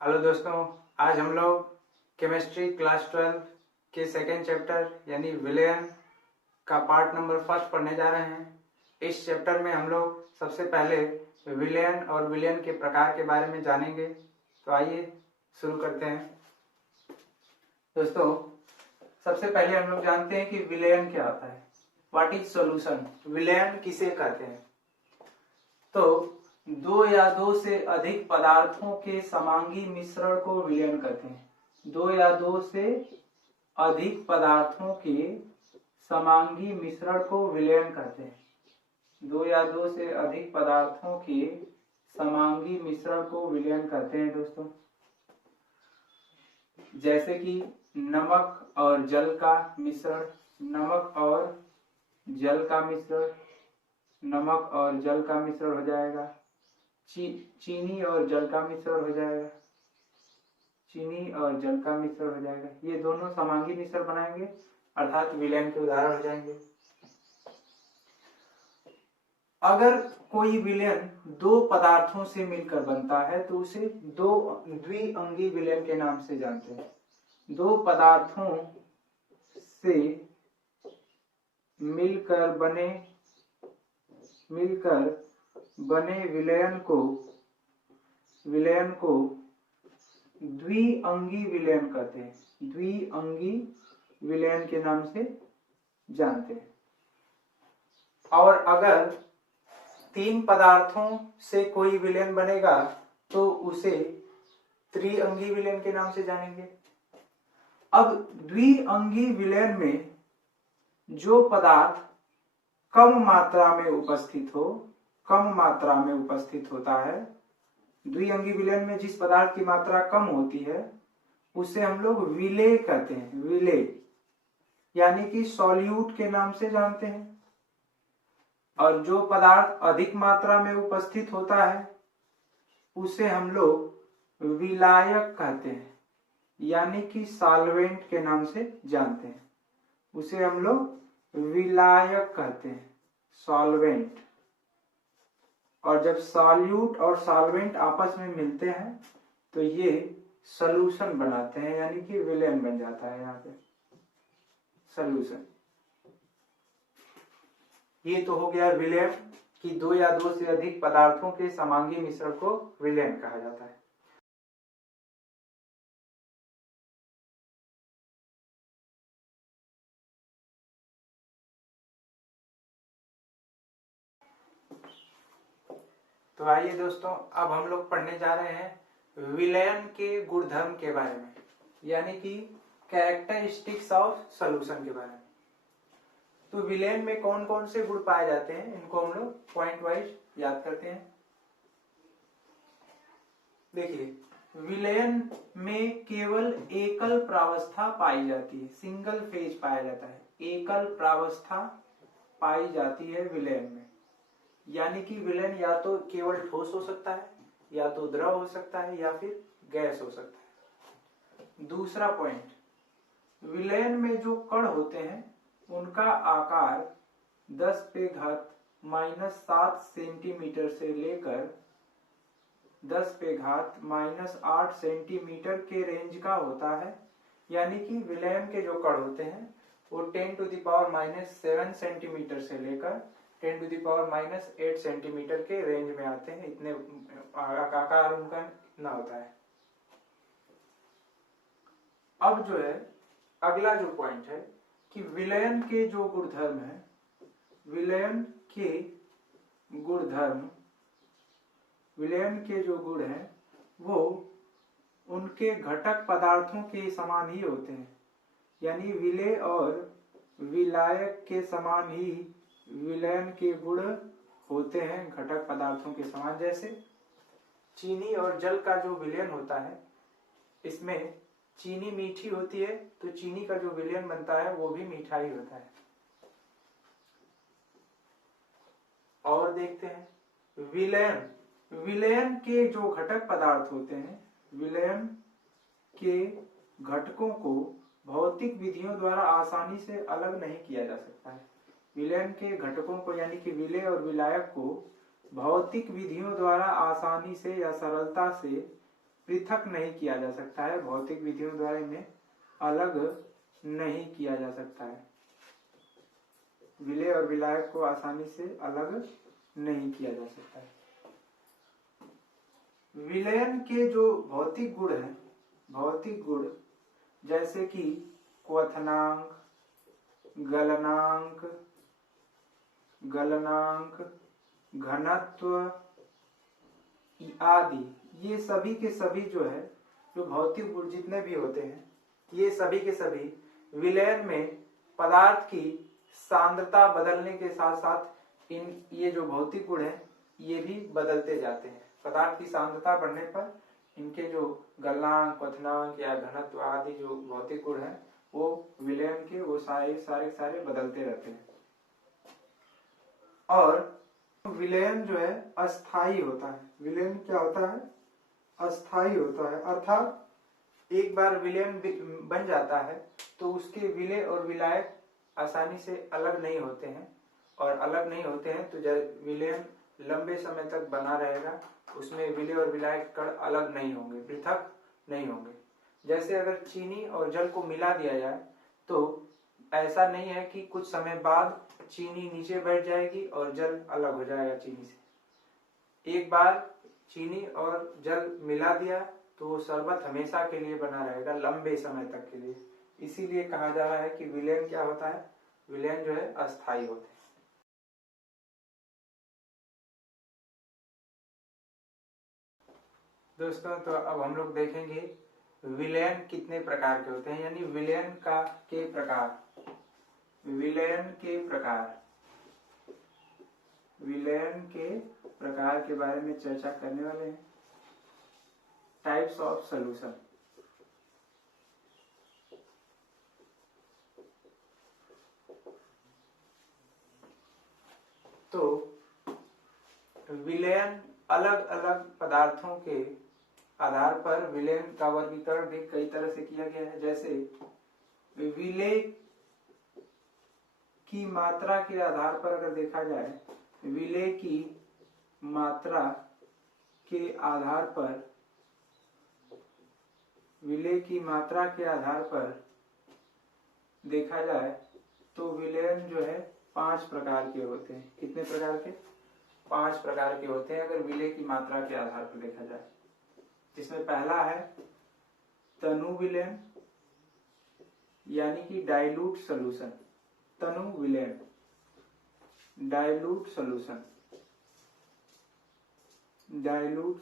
Hello दोस्तों, आज हम लोग केमिस्ट्री क्लास 12 के सेकेंड चैप्टर यानी विलयन का पार्ट नंबर फर्स्ट पढ़ने जा रहे हैं। इस चैप्टर में हम लोग सबसे पहले विलयन और विलयन के प्रकार के बारे में जानेंगे। तो आइए शुरू करते हैं। दोस्तों, सबसे पहले हम लोग जानते हैं कि विलयन क्या होता है। What is solution? विलयन किसे कहते हैं? तो दो या दो से अधिक पदार्थों के समांगी मिश्रण को विलयन कहते हैं। दो या दो से अधिक पदार्थों के समांगी मिश्रण को विलयन कहते हैं। दो या दो से अधिक पदार्थों के समांगी मिश्रण को विलयन कहते हैं दोस्तों। जैसे कि नमक और जल का मिश्रण, नमक और जल का मिश्रण, नमक और जल का मिश्रण हो जाएगा। चीनी और जल का मिश्रण हो जाएगा, चीनी और जल का मिश्रण हो जाएगा। ये दोनों समांगी मिश्रण बनाएंगे अर्थात विलयन के उदाहरण हो जाएंगे। अगर कोई विलयन दो पदार्थों से मिलकर बनता है तो उसे दो द्विअंगी विलयन के नाम से जानते हैं। दो पदार्थों से मिलकर बने विलयन को द्विअंगी विलयन कहते हैं। द्विअंगी विलयन के नाम से जानते हैं। और अगर तीन पदार्थों से कोई विलयन बनेगा तो उसे त्रिअंगी विलयन के नाम से जानेंगे। अब द्विअंगी विलयन में जो पदार्थ कम मात्रा में उपस्थित होता है, द्विअंगी विलयन में जिस पदार्थ की मात्रा कम होती है उसे हम लोग विलेय कहते हैं। विलेय यानी कि सॉल्यूट के नाम से जानते हैं। और जो पदार्थ अधिक मात्रा में उपस्थित होता है उसे हम लोग विलायक कहते हैं, यानी कि सॉल्वेंट के नाम से जानते हैं। उसे हम लोग विलायक कहते हैं, सॉल्वेंट। और जब सॉल्यूट और सॉल्वेंट आपस में मिलते हैं तो ये सॉल्यूशन बनाते हैं, यानी कि विलयन बन जाता है। यहाँ पे सॉल्यूशन। ये तो हो गया विलयन कि दो या दो से अधिक पदार्थों के समांगी मिश्रण को विलयन कहा जाता है। तो आइए दोस्तों, अब हम लोग पढ़ने जा रहे हैं विलयन के गुणधर्म के बारे में, यानी कि कैरेक्टरिस्टिक्स ऑफ सॉल्यूशन के बारे में। तो विलयन में कौन कौन से गुण पाए जाते हैं, इनको हम लोग पॉइंट वाइज याद करते हैं। देखिए, विलयन में केवल एकल प्रावस्था पाई जाती है, सिंगल फेज पाया जाता है। एकल प्रावस्था पाई जाती है विलयन में, यानी कि विलयन या तो केवल ठोस हो सकता है, या तो द्रव हो सकता है, या फिर गैस हो सकता है। दूसरा पॉइंट, विलयन में जो कण होते हैं उनका आकार 10⁻⁻7 सेंटीमीटर से लेकर 10⁻⁻8 सेंटीमीटर के रेंज का होता है। यानी कि विलयन के जो कण होते हैं वो 10⁻⁻7 सेंटीमीटर से लेकर 10⁻⁻8 सेंटीमीटर के रेंज में आते हैं। इतने आकार उनका इतना होता है। अब जो है अगला जो पॉइंट है कि विलयन के जो गुणधर्म है, विलयन के जो गुण हैं वो उनके घटक पदार्थों के समान ही होते हैं। यानी विलेय और विलायक के समान ही विलयन के गुण होते हैं, घटक पदार्थों के समान। जैसे चीनी और जल का जो विलयन होता है, इसमें चीनी मीठी होती है तो चीनी का जो विलयन बनता है वो भी मीठा ही होता है। और देखते हैं विलयन के जो घटक पदार्थ होते हैं, विलयन के घटकों को भौतिक विधियों द्वारा आसानी से अलग नहीं किया जा सकता है। विलयन के घटकों को यानी कि विलेय और विलायक को भौतिक विधियों द्वारा आसानी से या सरलता से पृथक नहीं किया जा सकता है, भौतिक विधियों द्वारा इन्हें अलग नहीं किया जा सकता है। विलेय और विलायक को आसानी से अलग नहीं किया जा सकता है। विलयन के जो भौतिक गुण हैं, भौतिक गुण जैसे कि क्वथनांक, गलनांक, घनत्व आदि, ये सभी के सभी जो है, जो भौतिक गुण जितने भी होते हैं, ये सभी के सभी विलयन में पदार्थ की सांद्रता बदलने के साथ साथ ये जो भौतिक गुण है ये भी बदलते जाते हैं। पदार्थ की सांद्रता बढ़ने पर इनके जो गलनांक, क्वथनांक या घनत्व आदि जो भौतिक गुण है वो विलयन के वो सारे बदलते रहते हैं। और विलयन जो है अस्थाई होता है। विलयन क्या होता है? अस्थाई होता है, अर्थात एक बार विलयन बन जाता है तो उसके विलेय और विलायक आसानी से अलग नहीं होते हैं, और अलग नहीं होते हैं तो विलयन लंबे समय तक बना रहेगा, उसमें विलेय और विलायक कण अलग नहीं होंगे, पृथक नहीं होंगे। जैसे अगर चीनी और जल को मिला दिया जाए तो ऐसा नहीं है कि कुछ समय बाद चीनी नीचे बैठ जाएगी और जल अलग हो जाएगा चीनी से। एक बार चीनी और जल मिला दिया तो वो शरबत हमेशा के लिए बना रहेगा, लंबे समय तक के लिए। इसीलिए कहा जा रहा है कि विलयन क्या होता है? विलयन जो है अस्थाई होते हैं। दोस्तों, तो अब हम लोग देखेंगे विलयन कितने प्रकार के होते हैं, यानी विलयन के प्रकार। विलयन के प्रकार के बारे में चर्चा करने वाले हैं। Types of solution. तो विलयन अलग अलग पदार्थों के आधार पर विलयन का वर्गीकरण भी कई तरह से किया गया है। जैसे विलेय की मात्रा के आधार पर अगर देखा जाए, विलेय की मात्रा के आधार पर, विलेय की मात्रा के आधार पर देखा जाए तो विलयन जो है 5 प्रकार के होते हैं। कितने प्रकार के? 5 प्रकार के होते हैं अगर विलेय की मात्रा के आधार पर देखा जाए। जिसमें पहला है तनु विलयन, यानी कि डाइल्यूट सॉल्यूशन। तनु विलयन, डाइल्यूट सॉल्यूशन। डाइल्यूट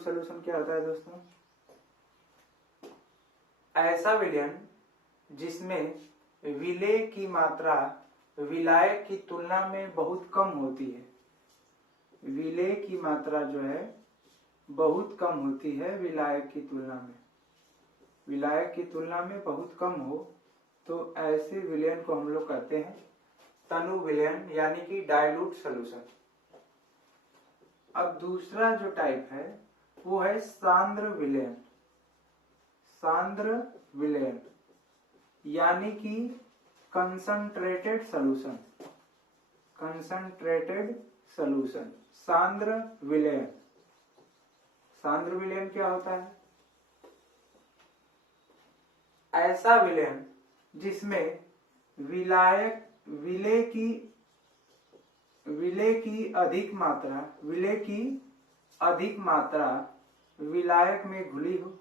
सॉल्यूशन क्या होता है दोस्तों? ऐसा विलयन जिसमें विलेय की मात्रा विलायक की तुलना में बहुत कम होती है। विलेय की मात्रा जो है बहुत कम होती है विलायक की तुलना में, विलायक की तुलना में बहुत कम हो, तो ऐसे विलयन को हम लोग कहते हैं तनु विलयन, यानी कि डाइल्यूट सॉल्यूशन। अब दूसरा जो टाइप है वो है सांद्र विलयन। सांद्र विलयन यानी कि कंसंट्रेटेड सॉल्यूशन। कंसंट्रेटेड सॉल्यूशन, सांद्र विलयन। सांद्र विलयन क्या होता है? ऐसा विलयन जिसमें विलेय की अधिक मात्रा विलायक में घुली हो,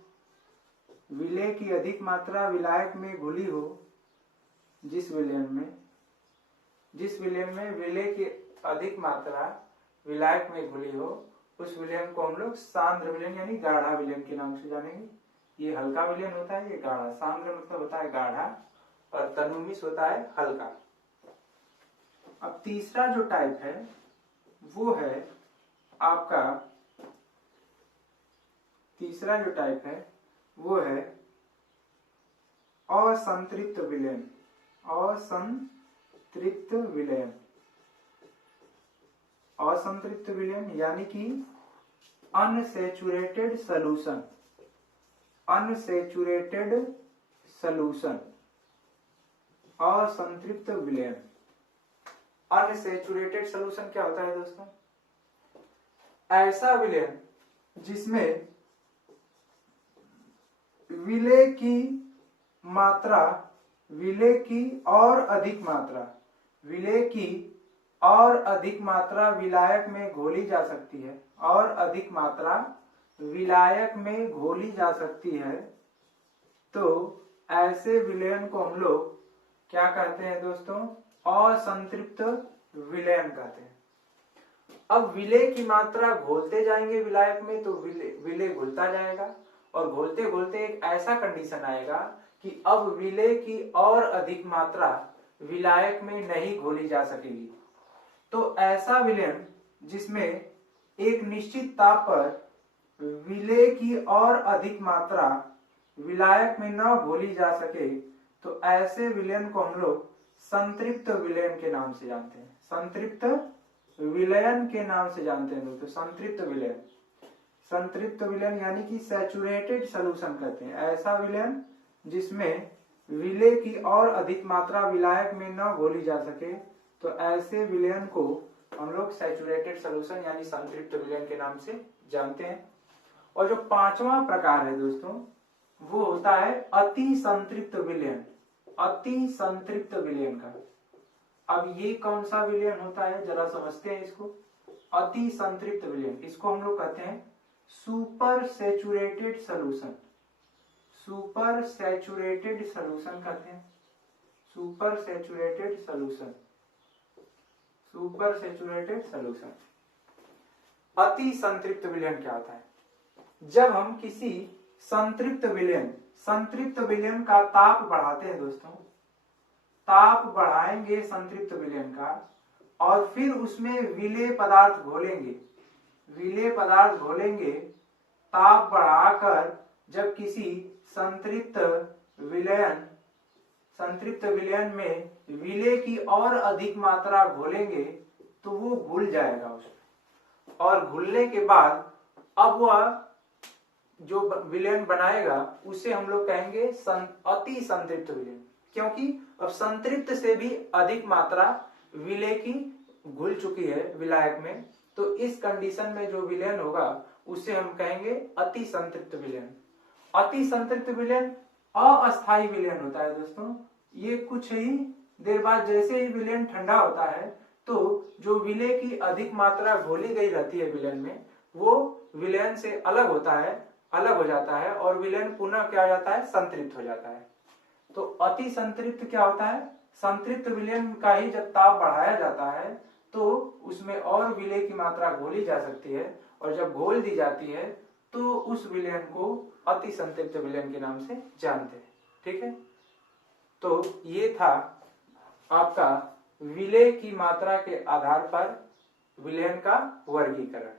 विलेय की अधिक मात्रा विलायक में घुली हो। जिस विलयन में विलेय की अधिक मात्रा विलायक में घुली हो, उस विलयन को हम लोग सांद्र विलयन यानी गाढ़ा विलयन के नाम से जानेंगे। ये हल्का विलयन होता है, ये गाढ़ा। सांद्र मतलब होता है गाढ़ा और तनुमिस होता है हल्का। अब तीसरा जो टाइप है वो है आपका, तीसरा जो टाइप है वो है असंतृप्त विलयन। असंतृप्त विलयन, असंतृप्त विलयन यानी कि अनसैचुरेटेड सॉल्यूशन। अनसैचुरेटेड सॉल्यूशन, असंतृप्त विलयन। अनसैचुरेटेड सॉल्यूशन क्या होता है दोस्तों? ऐसा विलयन जिसमें विलेय की मात्रा विलेय की और अधिक मात्रा विलायक में घोली जा सकती है और अधिक मात्रा विलायक में घोली जा सकती है, तो ऐसे विलयन को हम लोग क्या कहते हैं दोस्तों? असंतृप्त विलयन कहते हैं। अब विलेय की मात्रा घोलते जाएंगे विलायक में तो विलेय घुलता जाएगा और घोलते घोलते एक ऐसा कंडीशन आएगा कि अब विलेय की और अधिक मात्रा विलायक में नहीं घोली जा सकेगी। तो ऐसा विलयन जिसमें एक निश्चित ताप पर विलेय की और अधिक मात्रा विलायक में न घोली जा सके, तो ऐसे विलयन को हम लोग संतृप्त विलयन के नाम से जानते हैं। संतृप्त विलयन के नाम से जानते हैं दोस्तों। संतृप्त विलयन यानी कि सैचुरेटेड सॉल्यूशन कहते हैं। ऐसा विलयन जिसमें विलेय की और अधिक मात्रा विलायक में न घोली जा सके, तो ऐसे विलयन को हम लोग सैचुरेटेड सॉल्यूशन यानी संतृप्त विलयन के नाम से जानते हैं। और जो पांचवा प्रकार है दोस्तों, वो होता है अति संतृप्त विलयन। अति संतृप्त विलयन का, अब ये कौन सा विलयन होता है जरा समझते हैं इसको। अति संतृप्त विलयन, इसको हम लोग कहते हैं super saturated solution. Super saturated solution कहते हैं। Super saturated solution, super saturated solution. अति संतृप्त विलयन क्या होता है? जब हम किसी संतृप्त विलयन का ताप बढ़ाते हैं दोस्तों, ताप बढ़ाएंगे संतृप्त विलयन का और फिर उसमें विलेय पदार्थ घोलेंगे। ताप बढ़ाकर जब किसी संतृप्त विलयन में विलेय की और अधिक मात्रा घोलेंगे तो वो घुल जाएगा उसमें, और घुलने के बाद अब वह जो विलयन बनाएगा उसे हम लोग कहेंगे अति संतृप्त विलयन, क्योंकि अब संतृप्त से भी अधिक मात्रा विलेय की घुल चुकी है विलायक में, तो इस कंडीशन में जो विलयन होगा उसे हम कहेंगे अति संतृप्त विलयन। अति संतृप्त विलयन अस्थायी विलयन होता है दोस्तों। ये कुछ ही देर बाद जैसे ही विलयन ठंडा होता है तो जो विलेय की अधिक मात्रा घोली गई रहती है विलयन में, वो विलयन से अलग हो जाता है और विलयन पुनः क्या हो जाता है? संतृप्त हो जाता है। तो अति संतृप्त क्या होता है? संतृप्त विलयन का ही जब ताप बढ़ाया जाता है तो उसमें और विलेय की मात्रा घोली जा सकती है, और जब घोल दी जाती है तो उस विलयन को अति संतृप्त विलयन के नाम से जानते हैं। ठीक है, तो ये था आपका विलेय की मात्रा के आधार पर विलयन का वर्गीकरण।